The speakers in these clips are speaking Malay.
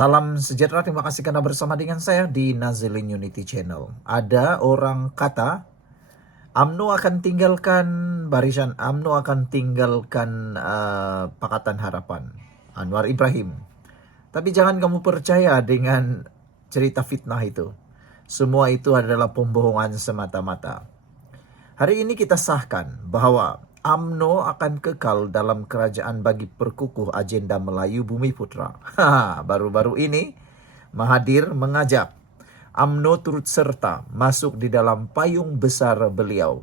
Salam sejahtera, terima kasih karena bersama dengan saya di Nazilin Unity Channel. Ada orang kata, UMNO akan tinggalkan barisan, UMNO akan tinggalkan Pakatan Harapan, Anwar Ibrahim. Tapi jangan kamu percaya dengan cerita fitnah itu. Semua itu adalah pembohongan semata-mata. Hari ini kita sahkan bahwa UMNO akan kekal dalam kerajaan bagi perkukuh agenda Melayu Bumi Putra. Baru-baru ini Mahathir mengajak UMNO turut serta masuk di dalam payung besar beliau.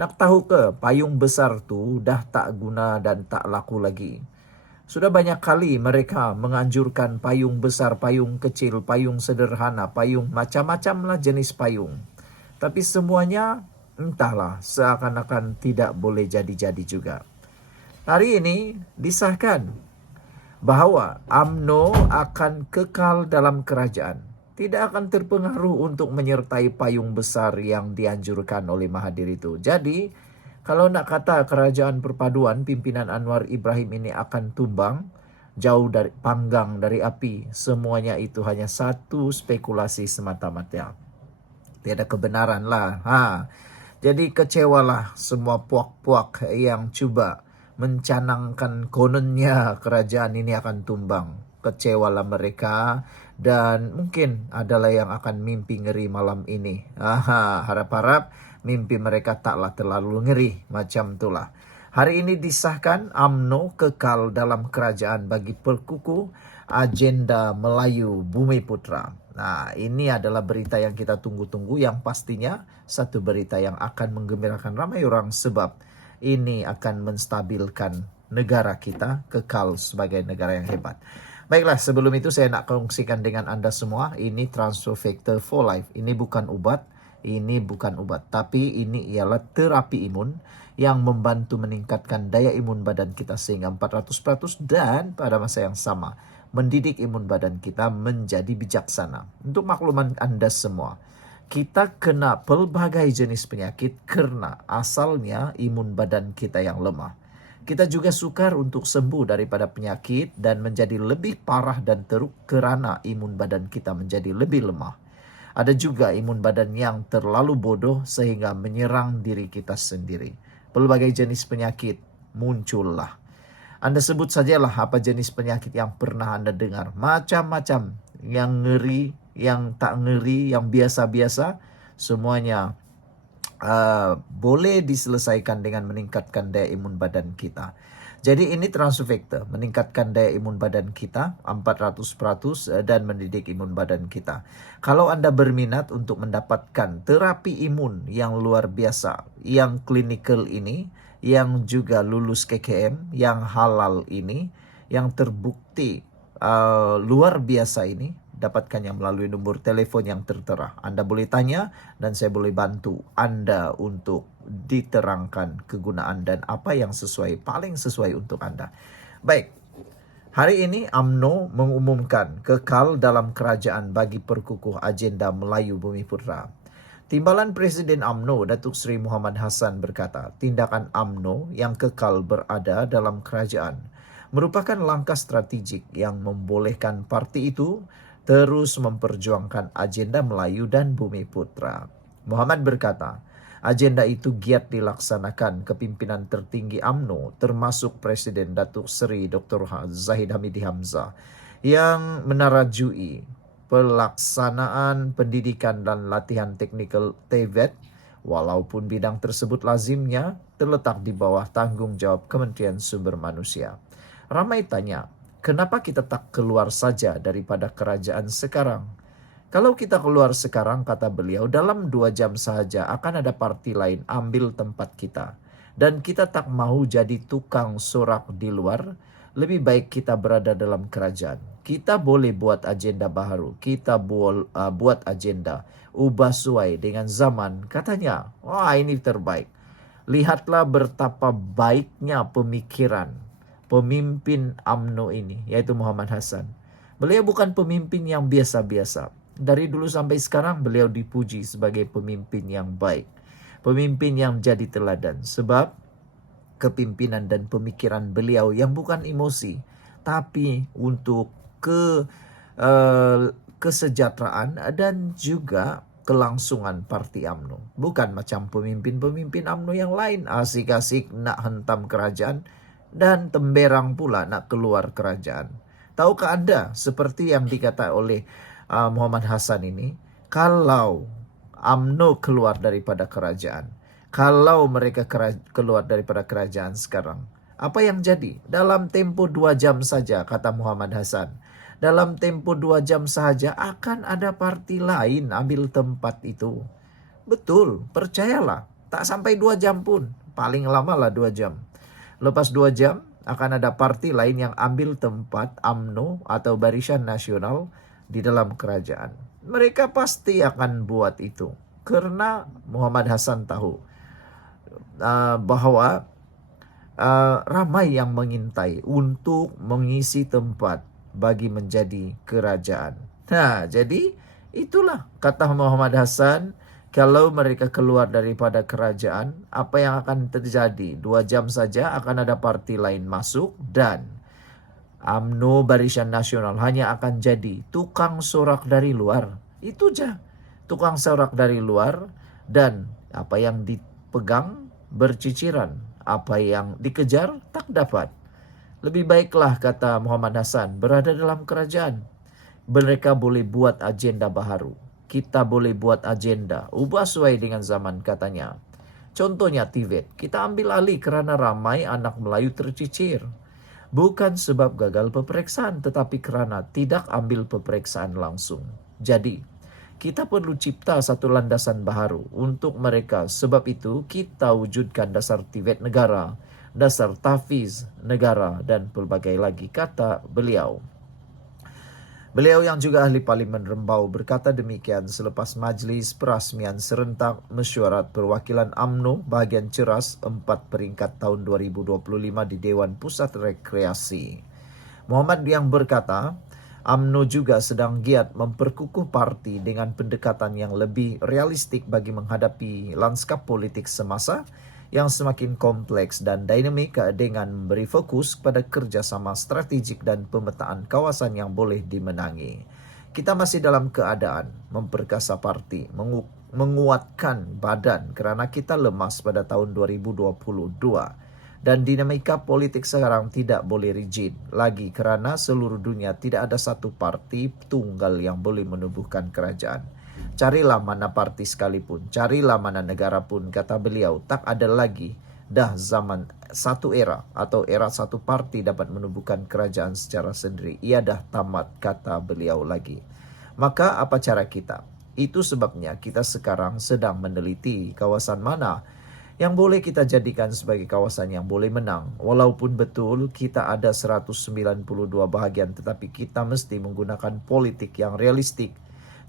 Nak tahu ke payung besar tu dah tak guna dan tak laku lagi. Sudah banyak kali mereka menganjurkan payung besar, payung kecil, payung sederhana, payung macam-macam lah jenis payung. Tapi semuanya entahlah seakan-akan tidak boleh jadi-jadi juga. Hari ini disahkan bahwa UMNO akan kekal dalam kerajaan. Tidak akan terpengaruh untuk menyertai payung besar yang dianjurkan oleh Mahathir itu. Jadi, kalau nak kata kerajaan perpaduan pimpinan Anwar Ibrahim ini akan tumbang, jauh dari panggang dari api, semuanya itu hanya satu spekulasi semata-mata. Tiada kebenaran lah. Jadi kecewalah semua puak-puak yang cuba mencanangkan kononnya kerajaan ini akan tumbang. Kecewalah mereka dan mungkin adalah yang akan mimpi ngeri malam ini. Harap-harap mimpi mereka taklah terlalu ngeri macam itulah. Hari ini disahkan UMNO kekal dalam kerajaan bagi perkukuh agenda Melayu Bumi Putra. Nah, ini adalah berita yang kita tunggu-tunggu, yang pastinya satu berita yang akan menggembirakan ramai orang sebab ini akan menstabilkan negara kita kekal sebagai negara yang hebat. Baiklah, sebelum itu saya nak kongsikan dengan Anda semua, ini Transfer Factor for Life. Ini bukan obat, tapi ini ialah terapi imun yang membantu meningkatkan daya imun badan kita sehingga 400% dan pada masa yang sama mendidik imun badan kita menjadi bijaksana. Untuk makluman Anda semua, kita kena pelbagai jenis penyakit karena asalnya imun badan kita yang lemah. Kita juga sukar untuk sembuh daripada penyakit dan menjadi lebih parah dan teruk kerana imun badan kita menjadi lebih lemah. Ada juga imun badan yang terlalu bodoh sehingga menyerang diri kita sendiri. Pelbagai jenis penyakit muncullah. Anda sebut sajalah apa jenis penyakit yang pernah Anda dengar. Macam-macam. Yang ngeri, yang tak ngeri, yang biasa-biasa. Semuanya boleh diselesaikan dengan meningkatkan daya imun badan kita. Jadi ini transfer factor, meningkatkan daya imun badan kita 400% dan mendidik imun badan kita. Kalau Anda berminat untuk mendapatkan terapi imun yang luar biasa, yang klinikal ini, yang juga lulus KKM, yang halal ini, yang terbukti luar biasa ini, dapatkannya melalui nomor telepon yang tertera. Anda boleh tanya dan saya boleh bantu Anda untuk diterangkan kegunaan dan apa yang paling sesuai untuk Anda. Baik, hari ini UMNO mengumumkan kekal dalam kerajaan bagi perkukuh agenda Melayu Bumi Putra. Timbalan Presiden UMNO Datuk Seri Muhammad Hassan berkata, tindakan UMNO yang kekal berada dalam kerajaan merupakan langkah strategik yang membolehkan parti itu terus memperjuangkan agenda Melayu dan Bumi Putra. Muhammad berkata, agenda itu giat dilaksanakan kepimpinan tertinggi UMNO termasuk Presiden Datuk Seri Dr. Zahid Hamidi Hamzah yang menarajui pelaksanaan pendidikan dan latihan teknikal TVET walaupun bidang tersebut lazimnya terletak di bawah tanggung jawab Kementerian Sumber Manusia. Ramai tanya, kenapa kita tak keluar saja daripada kerajaan sekarang? Kalau kita keluar sekarang, kata beliau, dalam 2 jam sahaja akan ada parti lain ambil tempat kita. Dan kita tak mahu jadi tukang sorak di luar, lebih baik kita berada dalam kerajaan. Kita boleh buat agenda baru, kita buat agenda, ubah sesuai dengan zaman. Katanya, wah ini terbaik. Lihatlah betapa baiknya pemikiran pemimpin UMNO ini, yaitu Muhammad Hassan. Beliau bukan pemimpin yang biasa-biasa. Dari dulu sampai sekarang beliau dipuji sebagai pemimpin yang baik. Pemimpin yang jadi teladan. Sebab kepimpinan dan pemikiran beliau yang bukan emosi, tapi untuk kesejahteraan dan juga kelangsungan parti UMNO. Bukan macam pemimpin-pemimpin UMNO yang lain asik-asik nak hentam kerajaan dan temberang pula nak keluar kerajaan. Tahukah Anda seperti yang dikata oleh Muhammad Hasan ini, kalau UMNO keluar daripada kerajaan, kalau mereka keluar daripada kerajaan sekarang, apa yang jadi? Dalam tempo 2 jam saja, kata Muhammad Hasan, dalam tempo 2 jam saja akan ada parti lain ambil tempat itu. Betul, percayalah. Tak sampai 2 jam pun. Paling lama lah 2 jam. Lepas 2 jam akan ada parti lain yang ambil tempat UMNO atau Barisan Nasional di dalam kerajaan. Mereka pasti akan buat itu. Karena Muhammad Hasan tahu bahwa ramai yang mengintai untuk mengisi tempat bagi menjadi kerajaan. Nah, jadi itulah kata Muhammad Hasan, kalau mereka keluar daripada kerajaan, apa yang akan terjadi? 2 jam saja akan ada parti lain masuk dan UMNO Barisan Nasional hanya akan jadi tukang sorak dari luar. Itu aja. Tukang sorak dari luar dan apa yang dipegang berciciran, apa yang dikejar tak dapat. Lebih baiklah, kata Muhammad Hasan, berada dalam kerajaan. Mereka boleh buat agenda baharu. Kita boleh buat agenda, ubah sesuai dengan zaman, katanya. Contohnya TVET, kita ambil alih kerana ramai anak Melayu tercicir. Bukan sebab gagal peperiksaan, tetapi kerana tidak ambil peperiksaan langsung. Jadi, kita perlu cipta satu landasan baharu untuk mereka. Sebab itu, kita wujudkan dasar TVET negara, dasar tahfiz negara dan pelbagai lagi, kata beliau. Beliau yang juga ahli Parlimen Rembau berkata demikian selepas majlis perasmian serentak mesyuarat perwakilan UMNO bahagian Ceras 4 peringkat tahun 2025 di Dewan Pusat Rekreasi. Muhammad yang berkata, UMNO juga sedang giat memperkukuh parti dengan pendekatan yang lebih realistik bagi menghadapi lanskap politik semasa yang semakin kompleks dan dinamik dengan memberi fokus pada kerjasama strategik dan pemetaan kawasan yang boleh dimenangi. Kita masih dalam keadaan memperkasa parti, menguatkan badan kerana kita lemas pada tahun 2022 dan dinamika politik sekarang tidak boleh rigid lagi kerana seluruh dunia tidak ada satu parti tunggal yang boleh menubuhkan kerajaan. Carilah mana parti sekalipun, carilah mana negara pun, kata beliau, tak ada lagi dah zaman satu era atau era satu parti dapat menubuhkan kerajaan secara sendiri. Ia dah tamat, kata beliau lagi. Maka apa cara kita? Itu sebabnya kita sekarang sedang meneliti kawasan mana yang boleh kita jadikan sebagai kawasan yang boleh menang. Walaupun betul kita ada 192 bahagian, tetapi kita mesti menggunakan politik yang realistik.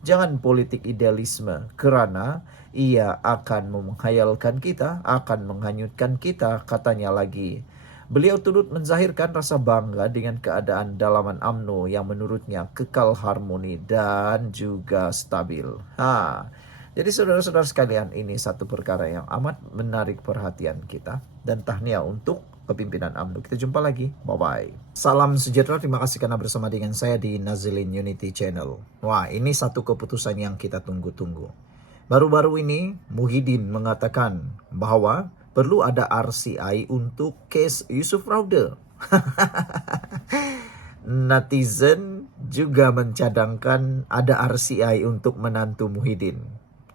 Jangan politik idealisme kerana ia akan menghayalkan kita, akan menghanyutkan kita, katanya lagi. Beliau turut menzahirkan rasa bangga dengan keadaan dalaman UMNO yang menurutnya kekal harmoni dan juga stabil. Jadi saudara-saudara sekalian, ini satu perkara yang amat menarik perhatian kita dan tahniah untuk kepimpinan UMNO. Kita jumpa lagi. Bye-bye. Salam sejahtera. Terima kasih karena bersama dengan saya di Nazilin Unity Channel. Wah, ini satu keputusan yang kita tunggu-tunggu. Baru-baru ini Muhyiddin mengatakan bahwa perlu ada RCI untuk kes Yusuf Rauda. Netizen juga mencadangkan ada RCI untuk menantu Muhyiddin.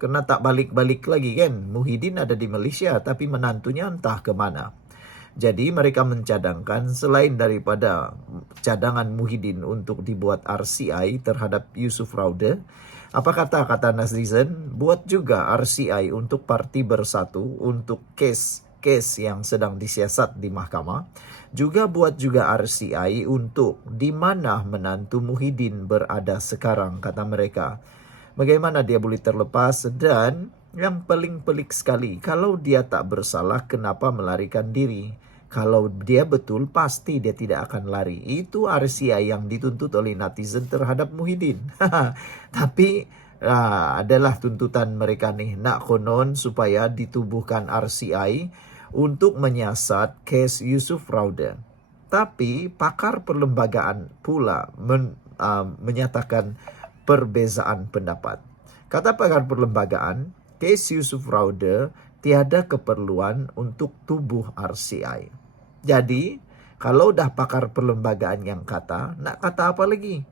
Karena tak balik-balik lagi kan. Muhyiddin ada di Malaysia tapi menantunya entah ke mana. Jadi mereka mencadangkan selain daripada cadangan Muhyiddin untuk dibuat RCI terhadap Yusuf Rauda, apa kata netizen, buat juga RCI untuk Parti Bersatu untuk kes yang sedang disiasat di mahkamah. Juga buat juga RCI untuk di mana menantu Muhyiddin berada sekarang, kata mereka. Bagaimana dia boleh terlepas dan yang paling pelik sekali, kalau dia tak bersalah kenapa melarikan diri? Kalau dia betul, pasti dia tidak akan lari. Itu RCI yang dituntut oleh netizen terhadap Muhyiddin. Tapi adalah tuntutan mereka nih. Nak konon supaya ditubuhkan RCI untuk menyiasat kes Yusuf Rauda. Tapi pakar perlembagaan pula menyatakan perbezaan pendapat. Kata pakar perlembagaan, kes Yusuf Raude tiada keperluan untuk tubuh RCI. Jadi, kalau dah pakar perlembagaan yang kata, nak kata apa lagi?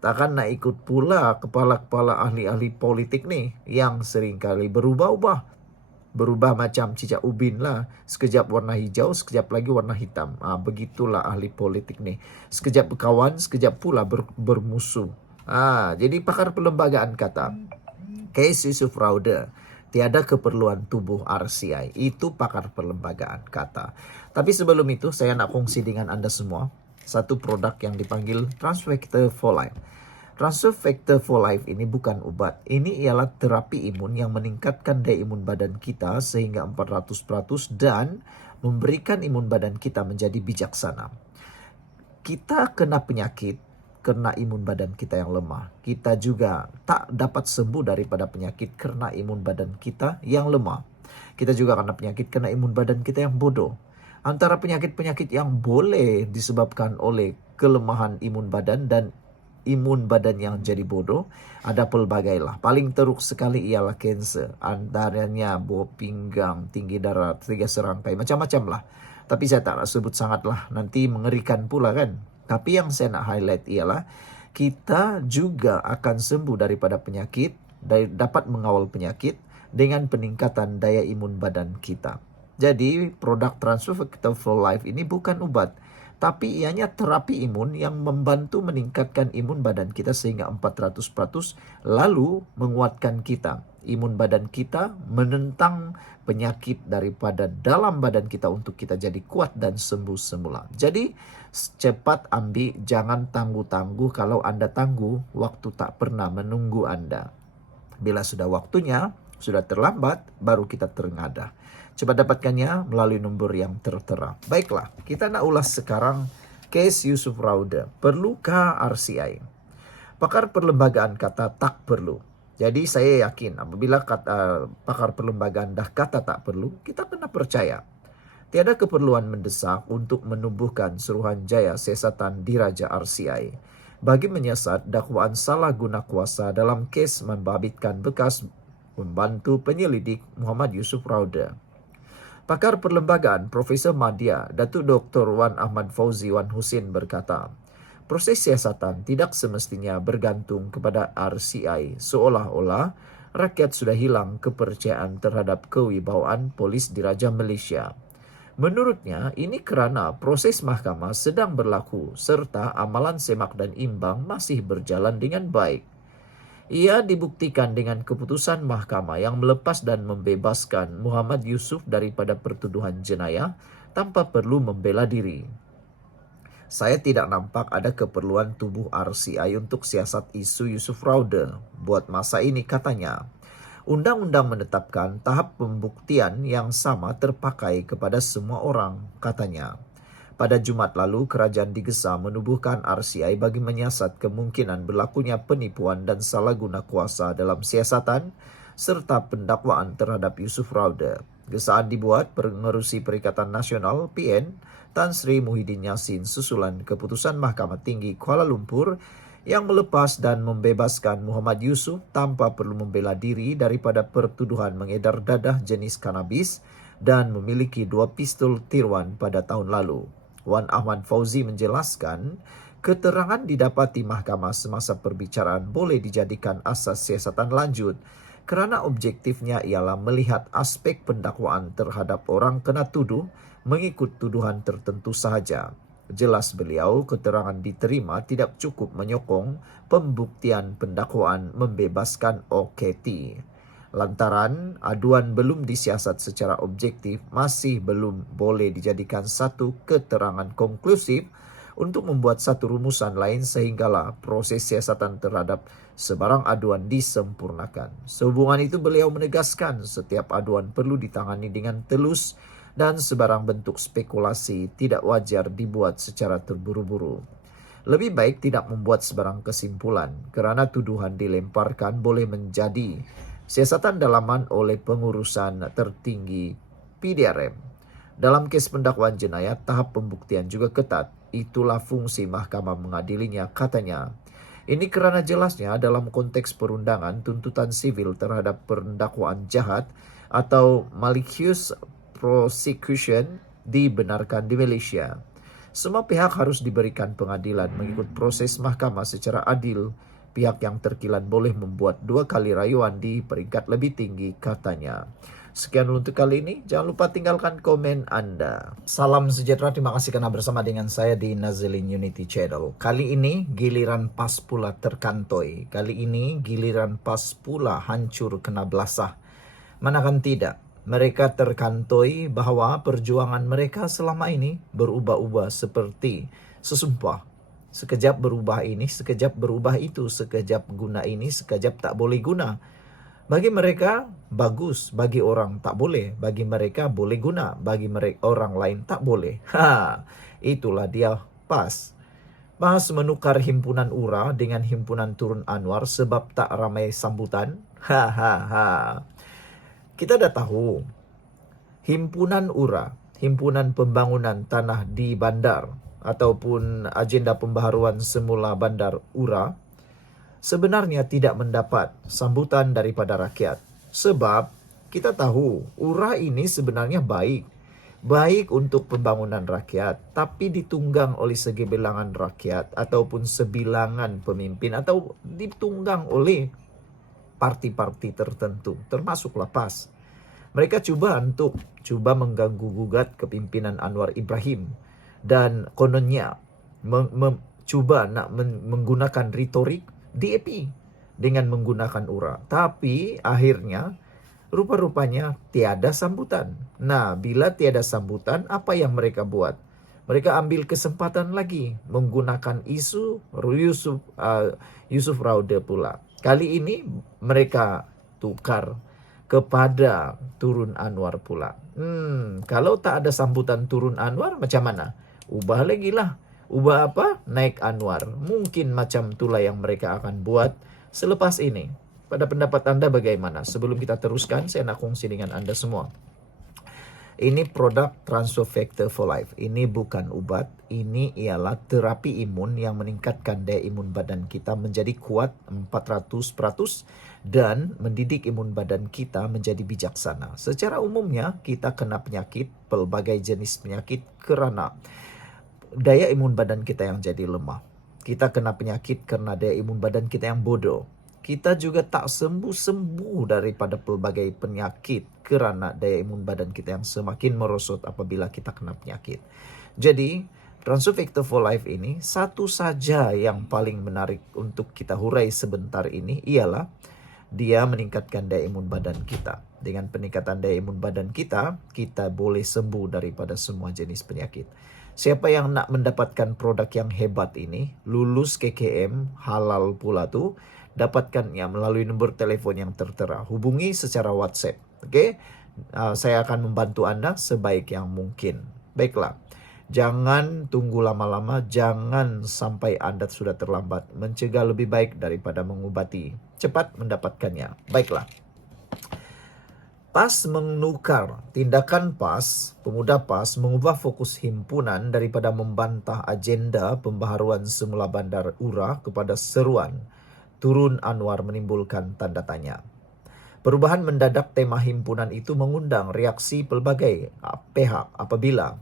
Takkan nak ikut pula kepala-kepala ahli-ahli politik nih yang seringkali berubah-ubah. Berubah macam cicak ubin lah. Sekejap warna hijau, sekejap lagi warna hitam. Begitulah ahli politik nih. Sekejap berkawan, sekejap pula bermusuh. Jadi pakar perlembagaan kata, Kes Yusuf Raude, tiada keperluan tubuh RCI. Itu pakar perlembagaan kata. Tapi sebelum itu saya nak kongsi dengan Anda semua satu produk yang dipanggil Transfactor for Life. Transfactor for Life ini bukan obat. Ini ialah terapi imun yang meningkatkan daya imun badan kita sehingga 400% dan memberikan imun badan kita menjadi bijaksana. Kita kena penyakit karena imun badan kita yang lemah. Kita juga tak dapat sembuh daripada penyakit karena imun badan kita yang lemah. Kita juga kena penyakit karena imun badan kita yang bodoh. Antara penyakit-penyakit yang boleh disebabkan oleh kelemahan imun badan dan imun badan yang jadi bodoh, ada pelbagai lah. Paling teruk sekali ialah kanser. Antaranya buah pinggang, tinggi darah, 3 serangkai, macam-macam lah. Tapi saya tak nak sebut sangat lah, nanti mengerikan pula kan. Tapi yang saya nak highlight ialah kita juga akan sembuh daripada penyakit, dapat mengawal penyakit dengan peningkatan daya imun badan kita. Jadi produk Transfactor for Life ini bukan obat, tapi ianya terapi imun yang membantu meningkatkan imun badan kita sehingga 400% lalu menguatkan kita. Imun badan kita menentang penyakit daripada dalam badan kita untuk kita jadi kuat dan sembuh semula. Jadi cepat ambil, jangan tangguh-tangguh. Kalau Anda tangguh, waktu tak pernah menunggu Anda. Bila sudah waktunya, sudah terlambat, baru kita terengadah. Coba dapatkannya melalui nombor yang tertera. Baiklah, kita nak ulas sekarang kes Yusuf Raude. Perlukah RCI? Pakar perlembagaan kata tak perlu. Jadi saya yakin apabila pakar perlembagaan dah kata tak perlu, kita kena percaya. Tiada keperluan mendesak untuk menumbuhkan Suruhanjaya Siasatan Diraja RCI bagi menyiasat dakwaan salah guna kuasa dalam kes membabitkan bekas membantu penyelidik Muhammad Yusuf Raude. Pakar perlembagaan Profesor Madya Datuk Dr. Wan Ahmad Fauzi Wan Husin berkata, proses siasatan tidak semestinya bergantung kepada RCI seolah-olah rakyat sudah hilang kepercayaan terhadap kewibawaan polis diraja Malaysia. Menurutnya, ini kerana proses mahkamah sedang berlaku serta amalan semak dan imbang masih berjalan dengan baik. Ia dibuktikan dengan keputusan mahkamah yang melepas dan membebaskan Muhammad Yusuf daripada pertuduhan jenayah tanpa perlu membela diri. Saya tidak nampak ada keperluan tubuh RCI untuk siasat isu Yusuf Raude. Buat masa ini katanya, undang-undang menetapkan tahap pembuktian yang sama terpakai kepada semua orang, katanya. Pada Jumat lalu, kerajaan digesa menubuhkan RCI bagi menyiasat kemungkinan berlakunya penipuan dan salah guna kuasa dalam siasatan serta pendakwaan terhadap Yusuf Raude. Gesaan dibuat Pengerusi Perikatan Nasional PN Tan Sri Muhyiddin Yassin susulan keputusan Mahkamah Tinggi Kuala Lumpur yang melepas dan membebaskan Muhammad Yusuf tanpa perlu membela diri daripada pertuduhan mengedar dadah jenis kanabis dan memiliki 2 pistol tiruan pada tahun lalu. Wan Ahmad Fauzi menjelaskan, keterangan didapati mahkamah semasa perbicaraan boleh dijadikan asas siasatan lanjut kerana objektifnya ialah melihat aspek pendakwaan terhadap orang kena tuduh mengikut tuduhan tertentu sahaja. Jelas beliau, keterangan diterima tidak cukup menyokong pembuktian pendakwaan membebaskan OKT. Lantaran aduan belum disiasat secara objektif, masih belum boleh dijadikan satu keterangan konklusif untuk membuat satu rumusan lain sehinggalah proses siasatan terhadap sebarang aduan disempurnakan. Sehubungan itu beliau menegaskan setiap aduan perlu ditangani dengan telus dan sebarang bentuk spekulasi tidak wajar dibuat secara terburu-buru. Lebih baik tidak membuat sebarang kesimpulan kerana tuduhan dilemparkan boleh menjadi siasatan dalaman oleh pengurusan tertinggi PDRM. Dalam kes pendakwaan jenayah, tahap pembuktian juga ketat. Itulah fungsi mahkamah mengadilinya, katanya. Ini karena jelasnya dalam konteks perundangan, tuntutan sivil terhadap pendakwaan jahat atau malicious prosecution dibenarkan di Malaysia. Semua pihak harus diberikan pengadilan mengikut proses mahkamah secara adil. Pihak yang terkilan boleh membuat 2 kali rayuan di peringkat lebih tinggi, katanya. Sekian untuk kali ini. Jangan lupa tinggalkan komen Anda. Salam sejahtera. Terima kasih karena bersama dengan saya di Nazilin Unity Channel. Kali ini giliran PAS pula terkantoi. Kali ini giliran PAS pula hancur kena belasah. Manakan tidak, mereka terkantoi bahwa perjuangan mereka selama ini berubah-ubah seperti sesumpah. Sekejap berubah ini, sekejap berubah itu, sekejap guna ini, sekejap tak boleh guna. Bagi mereka bagus, bagi orang tak boleh, bagi mereka boleh guna, bagi mereka orang lain tak boleh. Itulah dia PAS. PAS menukar himpunan URA dengan himpunan Turun Anwar sebab tak ramai sambutan. Kita dah tahu himpunan URA, himpunan pembangunan tanah di bandar ataupun agenda pembaharuan semula bandar URA sebenarnya tidak mendapat sambutan daripada rakyat. Sebab kita tahu URA ini sebenarnya baik untuk pembangunan rakyat, tapi ditunggang oleh segebilangan rakyat ataupun sebilangan pemimpin atau ditunggang oleh parti-parti tertentu, termasuklah PAS. Mereka cuba mengganggu gugat kepimpinan Anwar Ibrahim dan kononnya cuba nak menggunakan retorik DAP dengan menggunakan URA. Tapi akhirnya rupa-rupanya tiada sambutan. Nah, bila tiada sambutan, apa yang mereka buat? Mereka ambil kesempatan lagi menggunakan isu Yusuf Raude pula. Kali ini mereka tukar kepada Turun Anwar pula. Kalau tak ada sambutan Turun Anwar macam mana? Ubah lagi lah. Ubah apa? Naik Anwar. Mungkin macam itulah yang mereka akan buat selepas ini. Pada pendapat Anda bagaimana? Sebelum kita teruskan, saya nak kongsi dengan Anda semua. Ini produk Transfer Factor for Life. Ini bukan ubat. Ini ialah terapi imun yang meningkatkan daya imun badan kita menjadi kuat 400% dan mendidik imun badan kita menjadi bijaksana. Secara umumnya, kita kena penyakit, pelbagai jenis penyakit kerana daya imun badan kita yang jadi lemah. Kita kena penyakit karena daya imun badan kita yang bodoh. Kita juga tak sembuh-sembuh daripada pelbagai penyakit kerana daya imun badan kita yang semakin merosot apabila kita kena penyakit. Jadi, Transfer Factor for Life ini satu saja yang paling menarik untuk kita hurai sebentar ini ialah dia meningkatkan daya imun badan kita. Dengan peningkatan daya imun badan kita, kita boleh sembuh daripada semua jenis penyakit. Siapa yang nak mendapatkan produk yang hebat ini, lulus KKM, halal pula tu, dapatkannya melalui nombor telefon yang tertera. Hubungi secara WhatsApp. Okey? Saya akan membantu Anda sebaik yang mungkin. Baiklah. Jangan tunggu lama-lama, jangan sampai Anda sudah terlambat. Mencegah lebih baik daripada mengubati. Cepat mendapatkannya. Baiklah. PAS menukar. Tindakan PAS, pemuda PAS mengubah fokus himpunan daripada membantah agenda pembaharuan semula bandar URA kepada seruan Turun Anwar menimbulkan tanda tanya. Perubahan mendadak tema himpunan itu mengundang reaksi pelbagai pihak apabila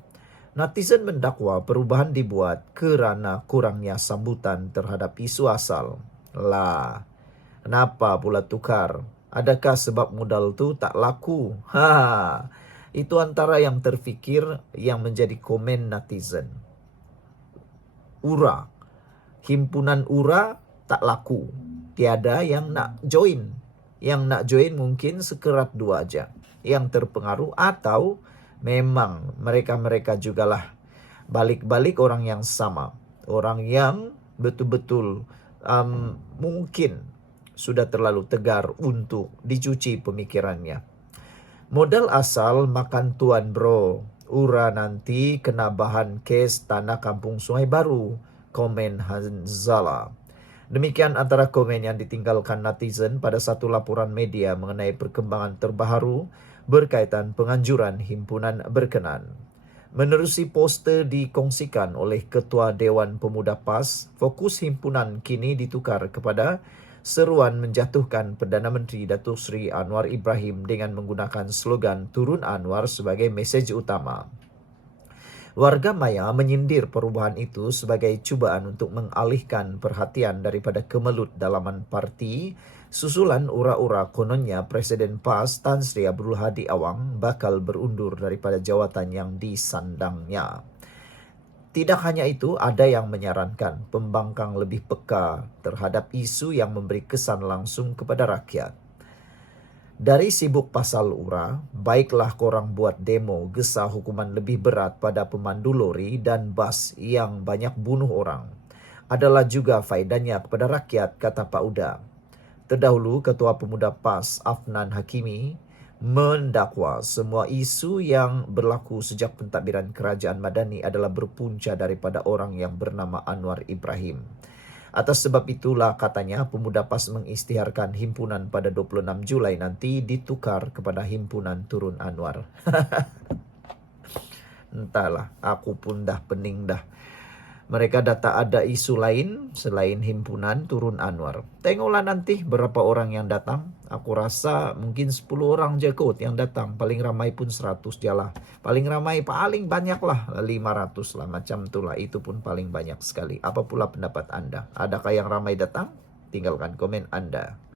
netizen mendakwa perubahan dibuat kerana kurangnya sambutan terhadap isu asal. Lah, kenapa pula tukar? Adakah sebab modal tu tak laku? Itu antara yang terfikir yang menjadi komen netizen. URA, himpunan URA tak laku. Tiada yang nak join. Yang nak join mungkin sekerat 2 aja yang terpengaruh atau memang mereka-mereka jugalah balik-balik orang yang sama. Orang yang betul-betul mungkin sudah terlalu tegar untuk dicuci pemikirannya. Modal asal makan tuan bro. URA nanti kena bahan kes tanah kampung Sungai Baru. Komen Hanzala. Demikian antara komen yang ditinggalkan netizen pada satu laporan media mengenai perkembangan terbaru berkaitan penganjuran himpunan berkenan. Menerusi poster dikongsikan oleh Ketua Dewan Pemuda PAS, fokus himpunan kini ditukar kepada seruan menjatuhkan Perdana Menteri Datuk Seri Anwar Ibrahim dengan menggunakan slogan Turun Anwar sebagai mesej utama. Warga maya menyindir perubahan itu sebagai cubaan untuk mengalihkan perhatian daripada kemelut dalaman parti susulan ura-ura kononnya Presiden PAS Tan Sri Abdul Hadi Awang bakal berundur daripada jawatan yang disandangnya. Tidak hanya itu, ada yang menyarankan pembangkang lebih peka terhadap isu yang memberi kesan langsung kepada rakyat. Dari sibuk pasal ura, baiklah korang buat demo gesah hukuman lebih berat pada pemandu lori dan bas yang banyak bunuh orang. Adalah juga faedahnya kepada rakyat, kata Pak Uda. Terdahulu, Ketua Pemuda PAS Afnan Hakimi mendakwa semua isu yang berlaku sejak pentadbiran kerajaan Madani adalah berpunca daripada orang yang bernama Anwar Ibrahim. Atas sebab itulah katanya Pemuda PAS mengisytiharkan himpunan pada 26 Julai nanti ditukar kepada Himpunan Turun Anwar. Entahlah, aku pun dah pening dah. Mereka dah tak ada isu lain selain himpunan Turun Anwar. Tengoklah nanti berapa orang yang datang. Aku rasa mungkin 10 orang je kot yang datang. Paling ramai pun 100 je lah. Paling ramai, paling banyak lah 500 lah. Macam itulah, itu pun paling banyak sekali. Apa pula pendapat anda? Adakah yang ramai datang? Tinggalkan komen anda.